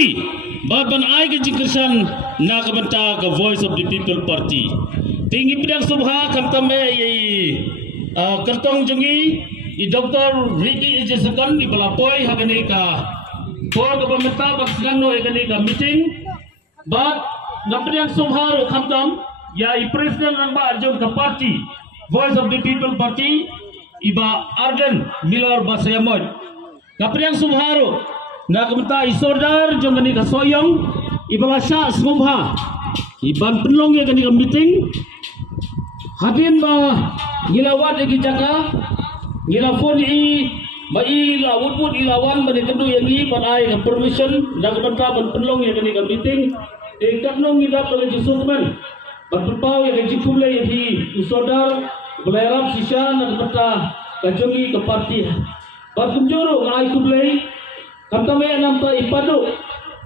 party but ban ai ke jingkersan na kabanta ka Voice of the People Party tinggi bidang subha kam tame ye kertong jengi i Dr. Ricky Ejesakan di Balapoi hagani ka for governmenta baksano hagani ka meeting but napdang subha kam tam ya i president ng ba arjun ka party Voice of the People Party iba Arden Miller Basayamod kapriang subharo na kamta isordar jong gani ka soyong iba sya sumha iban penlong ya gani ka meeting hadin ba gilawat lagi jaga gilafon i mai lawut ilawan bani kendu yangi panai ka permission na kamta ban penlong ya gani ka meeting katnong ngidap lagi susuman ban pau ya gani kumle ya di isordar belerap sisa na kamta kajongi ke parti Batumjoro ngai kublei kamtame nampa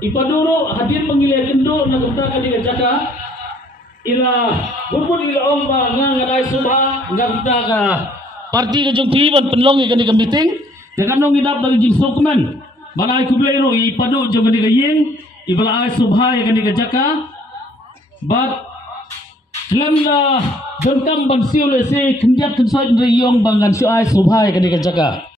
ipaduro hadir pengilai kendo na kumta kadi jaka ila burbun ila om ba ngai subha ngata ka parti ke jong ban penlong ke ni meeting dengan nong idap bagi jing sokman bangai kublei ro ipadu jong ni ying ibala ai subha ke ni jaka but Lemla Donkam bang siul se kenjak kensoi riyong bangan si ai subha ke ni jaga